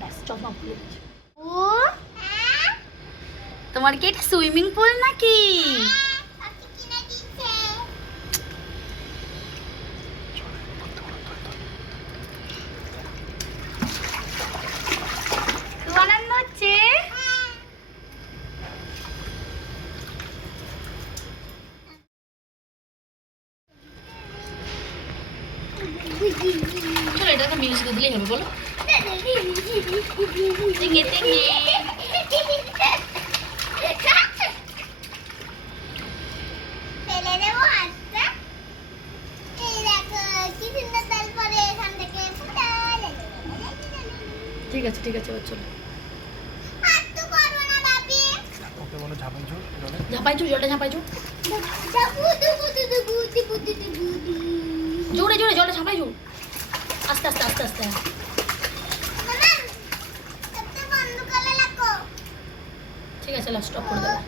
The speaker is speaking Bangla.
ব্যাস চশমা খুলে দিচ্ছি। ও তোমার কি এটা সুইমিং পুল নাকি? বানানো হচ্ছে। চলো এটাকে মিউজিক দিলেই হবে বলো। টিঙে টিঙে ঠিক আছে ঠিক আছে, চলো ঝাঁপাইছো, জলটা ঝাঁপাইছো, জোরে জোরে জলটা ঝাঁপাইছো, আস্তে আস্তে আস্তে আস্তে। ঠিক আছে, স্টপ করে দেবো।